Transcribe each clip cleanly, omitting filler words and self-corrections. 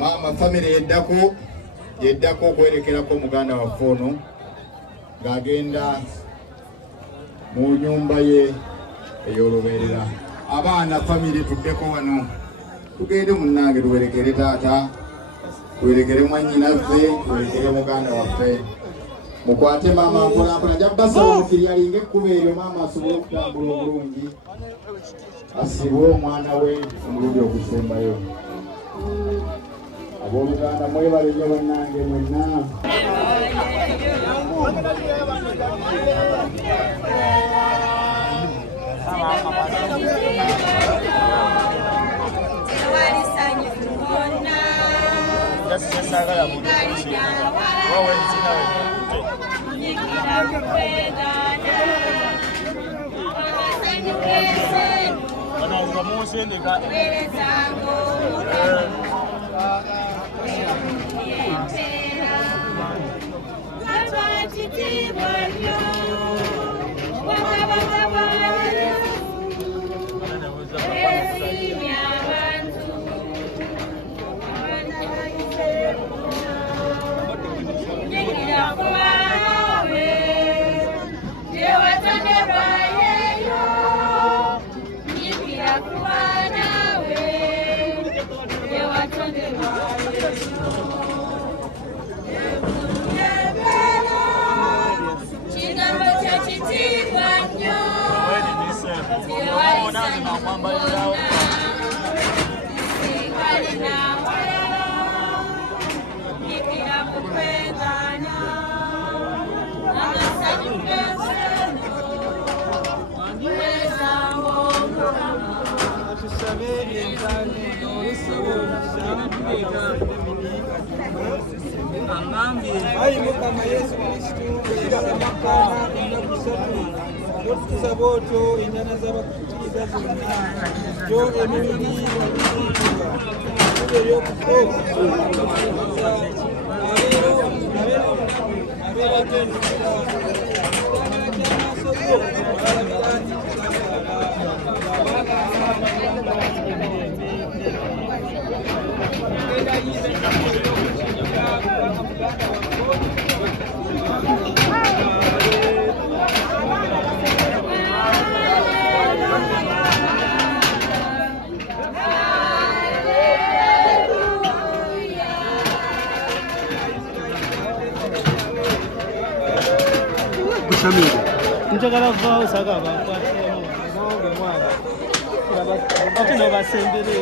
Mama family yeddako okwerekerako muganda waffe ono ng'agenda mu nyumba ye ey'olubeerera. Abaana family tuddeko wano tugende munnange tuwerekere taata, tuwerekere mwannyinaffe, tuwerekere muganda waffe. Mukwate maama mpolampola, nja kubasaba mukiri alinga ekkubo eryo maama asobole okutambula obulungi, asibwe omwana we omulundi okusembayo. Abooluganda mwebale nnyo bannange mwenna. Hai Mukama Yesu Kristo yamakana inakusatu okuza boto enjana z'abakiriza zonna jo emibiri kubera njagala kuvaawo saka abakwatemu ate nobasembere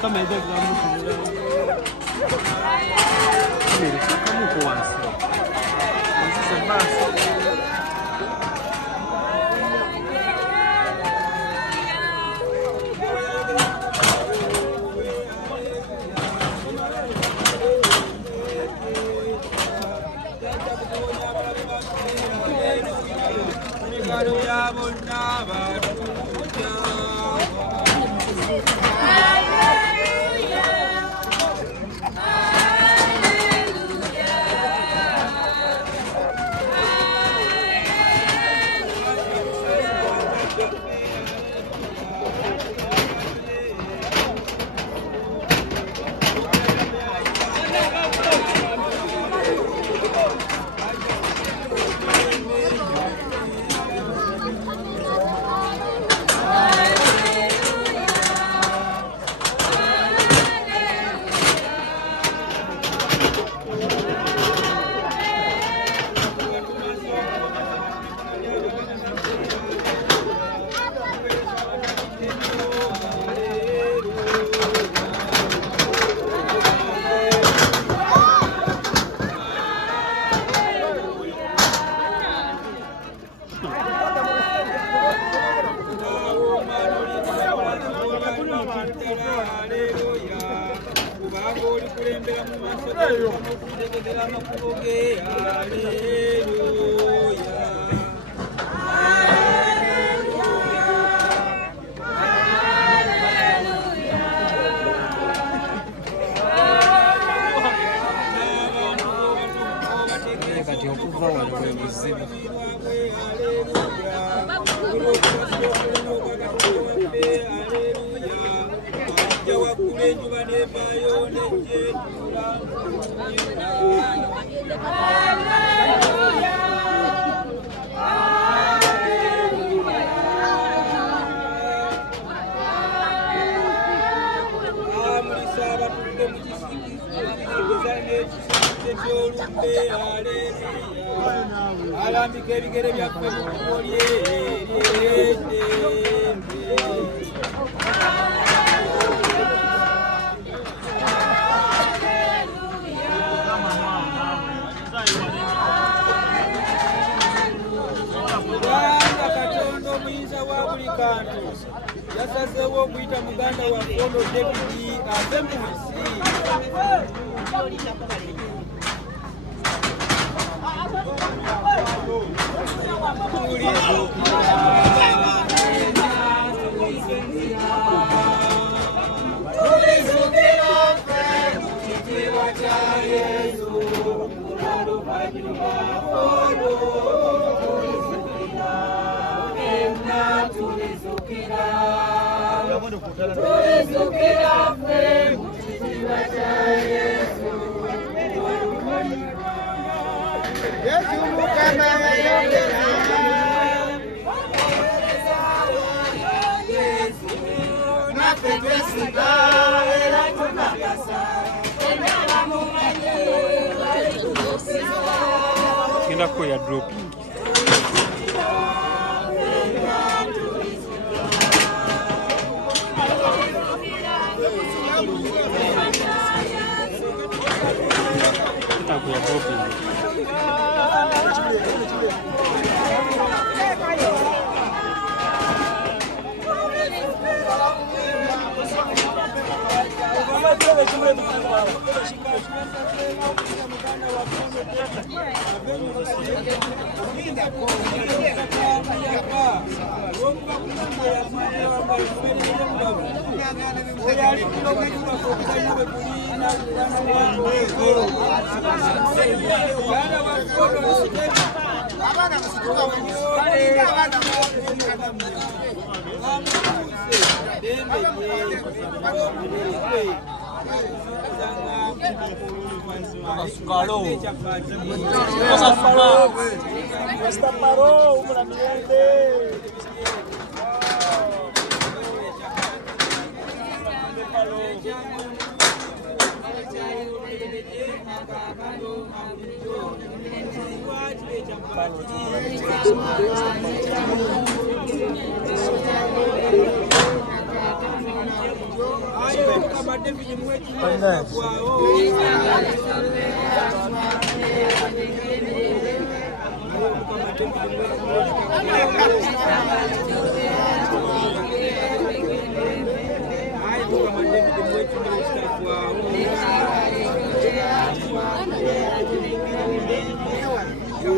kamaiza gamutunulakamuku wansi enjuba nevaayo nejjeetula amulisa abatudde mu kisigiza n'ekisigize ky'olumbe aleluya alambika ebigere byaffe mu kkubo lye kubanga Katonda omuyinza wa buli kantu yasazeewo okuyita muganda waffe ono Davidi ave mu nsi Kenda ko ya dropping. Kita ko ya dropping. Parou, para mim.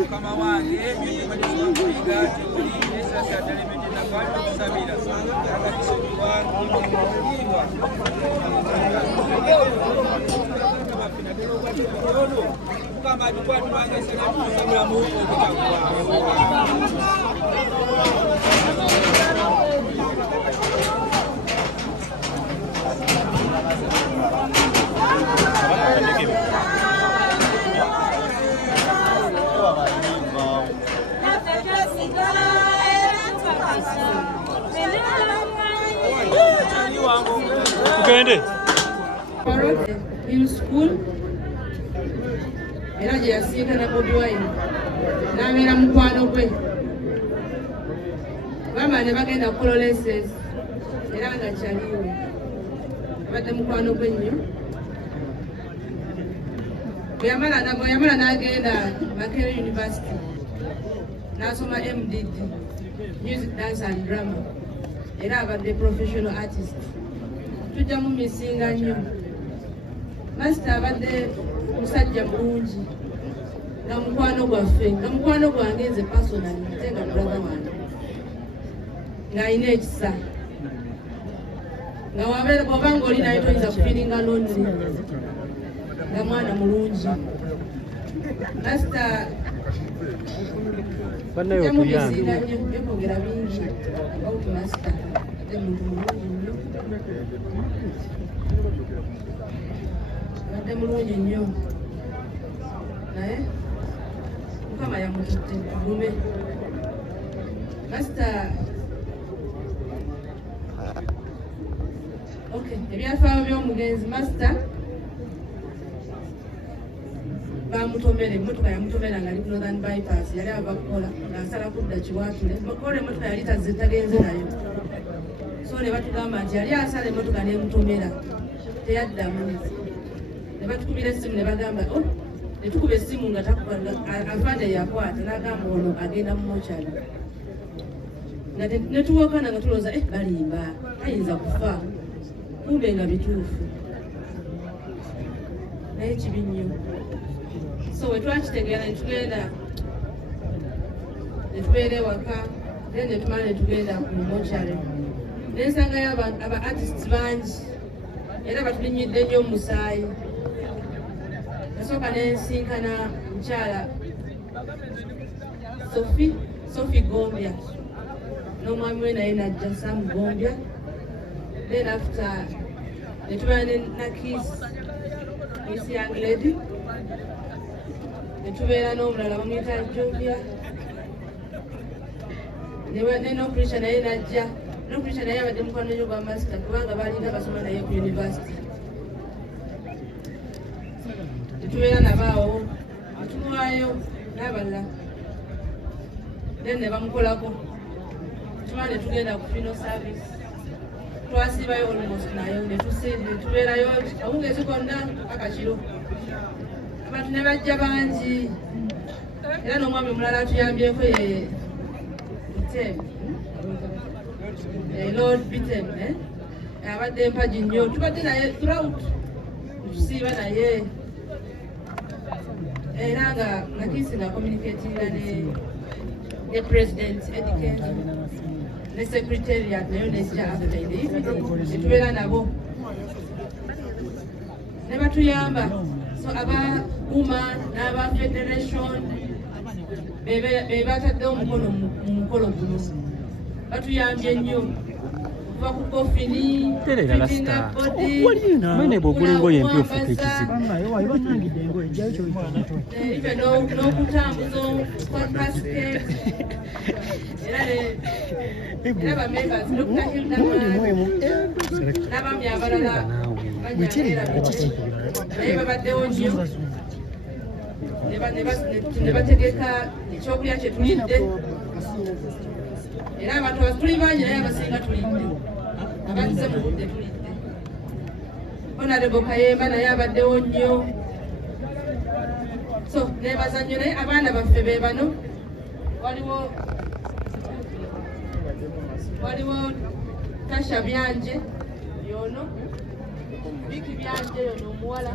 Kama wange in school era gye yasinkana Bobi Wine n'abeera mukwano gwe bama ne bagenda kukola lessons era nga kyaliwe abadde mukwano gwe nnyo bwe yamala n'agenda Makerere University n'asoma MDD Music Dance and Drama era abadde professional artist tujja mu misinga nnyo Master abadde musajja mulungi nga mukwano gwaffe nga mukwano gwange nze personal ate nga brother wange ng'alina ekisa nga wabeera bw'obanga oli naye toyinza kufiiringa lonely nga mwana mulungi Master yamumisinga nnyo byemogera bingi about Master ate muntu mulungi nnyo abadde mulungi nnyo naye Mukama yamututte lume. Master ebyafaayo by'omugenzi Master bamutomera emmotoka yamutomera nga ali ku Northern Bypass yali ava kukola ng'asala kudda Kiwatule bakola emmotoka yali tagenze nayo so ne batugamba nti yali asala emmotoka n'emutomera teyaddamu ne batukubira essimu ne bagamba ne tukuba essimu nga afande yakwata n'agamba ono agenda mu mokyali nga ne tuwakana nga tulowooza balimba ayinza kufa kumbe nga bituufu naye kibi nnyo. So we twakitegeera ne tugenda ne tubeera ewaka then ne tumala ne tugenda ku mokyale ne nsangayo aba artists bangi era batulinyidde nnyo mu musaayi. Nasooka ne nsinkana mukyala Sophie Gombya n'omwami we naye najja Sam Gombya. Then after ne tubeera ne Nakis young lady ne tubeera n'omulala bamuyita Jovia ne Nokrisha naye najja. Nokrisha naye abadde mukwano nnyo gwa Master kubanga balinga basoma naye ku university. Ne tubeera nabaawo atulwayo n'abalala then ne bamukolako tumala ne tugenda ku funeral service twasiibayo almost nayo ne tubeerayo obungeezi konna akakiro abantu ne bajja bangi era n'omwami omulala atuyambyeko ye Bitem Lord Bitem abadde mpagi nnyo tubadde naye throughout tusiiba naye era nga Nakisi nga communicatinga ne President Edikens ne Secretariat nayo nejja after the evening ne tubeera nabo ne batuyamba. So aba woman n'aba federation be bataddewo omukono mu mukolo guno batuyambye nnyo kuva ku kofini mwene bw'ogulingo yempi ofuka ekizibu n'okutambuza basket era bamembers Dr. Hilda n'abaami abalala naye babaddewo nnyo ne bategeka ekyokulya kye tulidde era abantu tuli bangi naye abasinga tulidde abazze mu budde tulidde. Honorable Kayemba naye abaddewo nnyo. So nebaza nnyo naye abaana baffe be bano waliwo Tasha Byanje yono Biki Byanje yono omuwala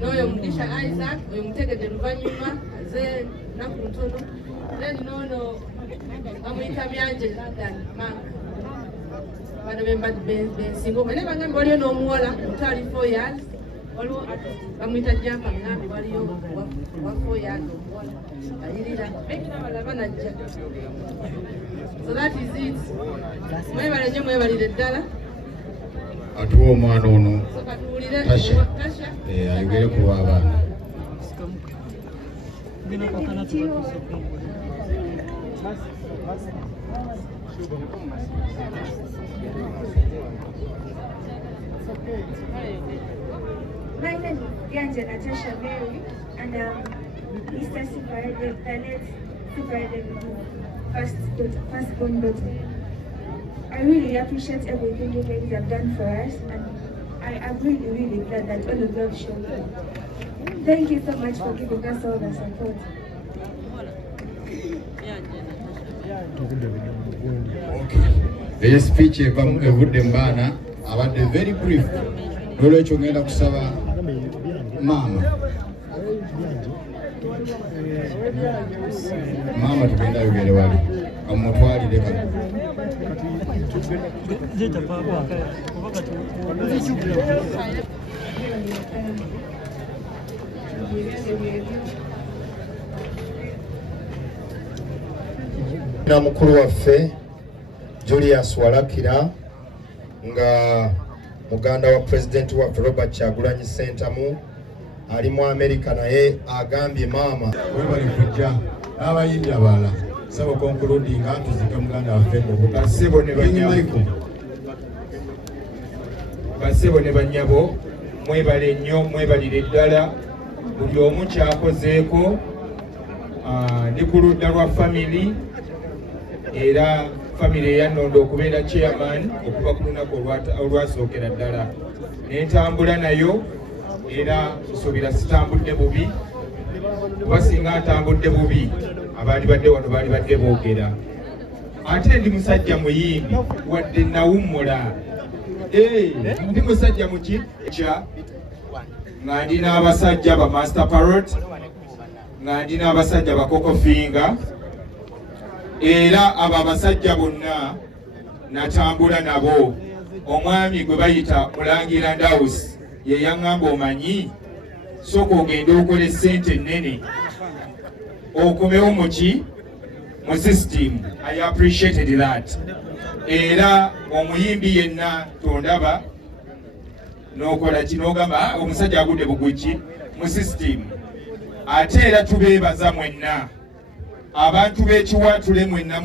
n'oyo Mugisha Isaac oyo mutegedde luvannyuma ze naku ntono then n'ono bamuyita Byanje London Mark bano bensinga naye bagambi waliyo n'omuwala omuto ali 4 years waliwo bamuyita Jampa Ngambi waliyo wa 4 years omuwala ayirira n'abalala banajja. So that is it. Mwebale nnyo mwebalire ddala. Atuwa omwana ono Tasha ayogere ku b'abaana. My name is Byanje Natasha Mary and Mr. Superede Planet Superede firstborn daughter. I really appreciate everything you guys have done for us, and I am really glad that all of you have shown up. Thank you so much for giving us all the support. The speech evudde mbaana abadde very brief. Olwekyo ngenda kusaba maama tugenda ayogere wali amutwalire kati. Na mukulu waffe Julius Walakira nga muganda wa president wa Robert Kyagulanyi Ssentamu ali mu America naye agambye maama webali kujja abayimbi abalala sabo konkuludinga tuzike muganda waffe basebo ne banyabo mwebale nnyo mwebalire ddala buli omu kyakozeeko ndi ku ludda lwa family era family eyanondo okubeera chairman okuva ku lunaku olwasookera ddala nentambula nayo era nsuubira sitambudde bubi kuba singa ntambudde bubi abaali badde wano baali badde boogera ate ndi musajja muyimbi wadde nawummula ndi musajja muki nga ndina abasajja ba Master Parrot nga ndina abasajja ba Coco Finger era abo abasajja bonna natambula nabo omwami gwe bayita Mulangira Ndawusi ye yaŋŋamba omanyi sooka ogende okola essente ennene okomewo muki mu system. I appreciated that. Era omuyimbi yenna tondaba n'okola kino ogamba omusajja agudde buguki mu system. Ate era tubeebaza mwenna abantu b'ekiwatule mwenna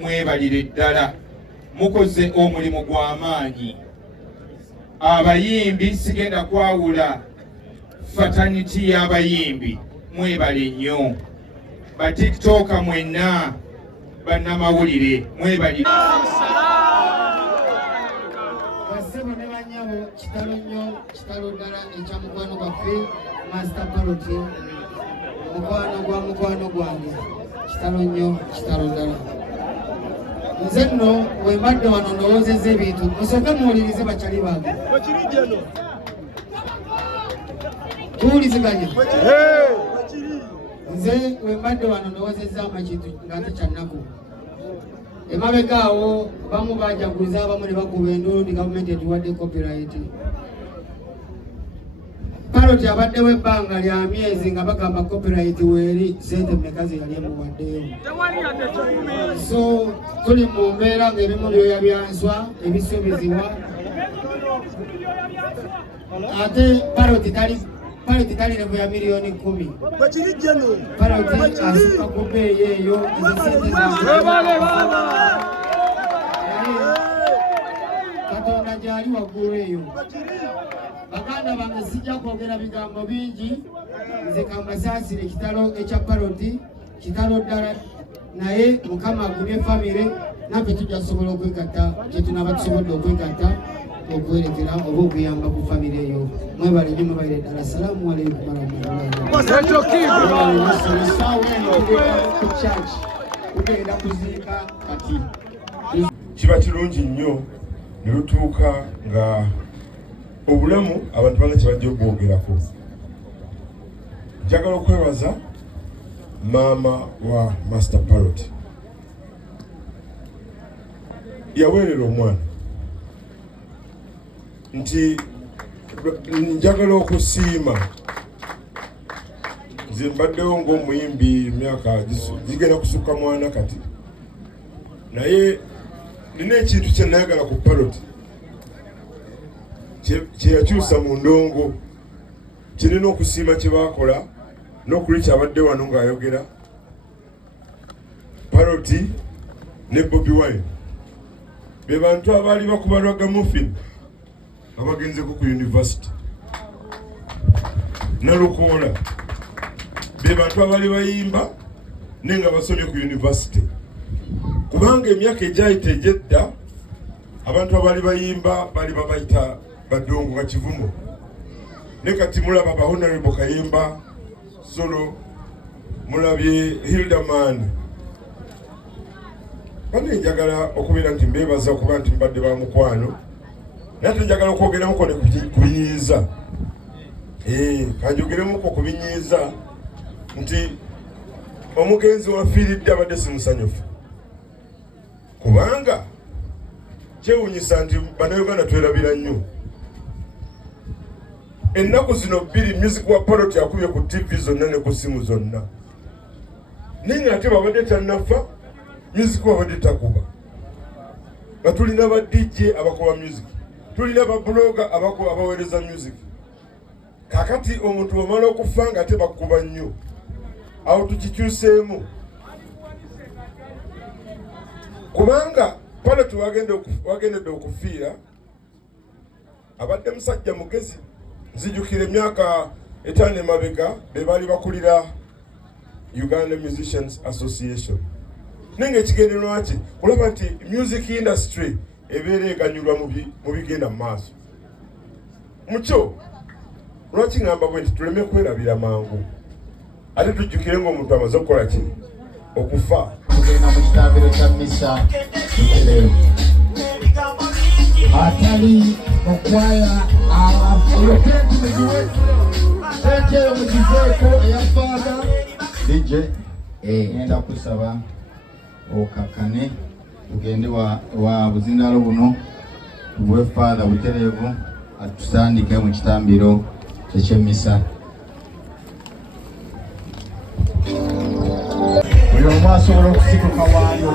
mwebalire ddala mukoze omulimu gw'amaanyi. Abayimbi sigenda kwawula fataniti y'abayimbi mwebale nnyo. Ba TikToker mwenna bannamawulire mwebalire. Basebo ne banyabo kitalo nnyo kitalo ddala ekya mukwano gwaffe Master Parrot mukwano gwange kitalo nnyo kitalo ddala. Nze nno bwe mbadde wano ndowoozezza ebintu musooke muwulirize bakyali bange tuwuliziganye. Nze bwe mbadde wano ndowoozezzamu ekintu nga tekyanaku. Emabega awo bamu bajaguliza abamu ne bakuba endulu ndi gavumenti etuwadde copyright. Parrot abaddewo ebbanga lya myezi nga bagamba copyright weeri sente mmeka ze yali emuwaddeyo. So tuli mu mbeera ng'ebimu byoya byanswa ebisubizibwa ate Parrot tali level ya milioni 10. Parrot asuka ku bbeeyi eyo Katonda gyali waggulu eyo. Baganda bange sijja kwogera bigambo bingi nze kambasaasire kitalo ekya Parrot kitalo ddala naye Mukama agumye famire naffe tujja sobola okwegatta kyetunaba tusobodde okwegatta okuwerekera oba okuyamba ku famire eyo. Mwebale nnyo mwebalire ddala. Salaamu aleikum warahmatullahi kuziika kati. Kiba kirungi nnyo ne lutuuka nga obulamu abantu bange kibajja okwogerako. Njagala okwebaza maama wa Master Parrot. Yaweerera omwana nti njagala okusiima nze mbaddewo ng'omuyimbi emyaka gigenda kusukka mwana kati naye nina ekintu kye nayagala ku Parrot kyeyakyusa mu ndongo kirina okusiima kye baakola n'okuli kyabadde wano ng'ayogera. Parrot ne Bobi Wine be bantu abaali bakuba ragamuffin abagenzeko ku university. Nalukoola be bantu abaali bayimba naye nga basomye ku university. Kubanga emyaka egyayita egyedda abantu abaali bayimba baali babayita badongo nga kivumo. Ne kati mulaba ba Honorable Kayemba Solo, mulabye Hildaman. Bane njagala okubeera nti mbeebaza okuba nti mbadde ba mukwano. Nate njagala okwogeramuko ne kubinyiiza. Kanjogeremuko kubinyiiza nti omugenzi wafiiridde abadde simusanyufu. Kubanga kyewuunyisa nti bannayuganda twerabira nnyo. Ennaku zino bbiri music wa Parrot akubye ku TV zonna ne ku simu zonna. Naye ate babadde tannafa music wabadde takuba. nga tulina ba DJ abakola music, tulina ba blogger abaweereza music. Kakati omuntu omala okufa nga ate bakuba nnyo, awo tukikyuseemu kubanga pale tuwagendedde okufiira abadde musajja mugezi. Nzijukira emyaka 5 emabega be baali bakulira Uganda Musicians Association. Nenge ekigendererwa ki kulaba nti music industry ebeera eganyulwa mu bigenda mu maaso. Mukyo lwaki ngamba bwe nti tuleme kwerabira mangu ate tujjukire ng'omuntu amaze okukola ki okufa. Tugenda mu kitambiro kya misa atali okwaya eyo mugizeeko eyafaana DJ ngenda kusaba okakane tugende wa buzindalo buno tuwe Father Butereevu atusandike mu kitambiro eky'emmisa. Buli omu asobola okusituka waayo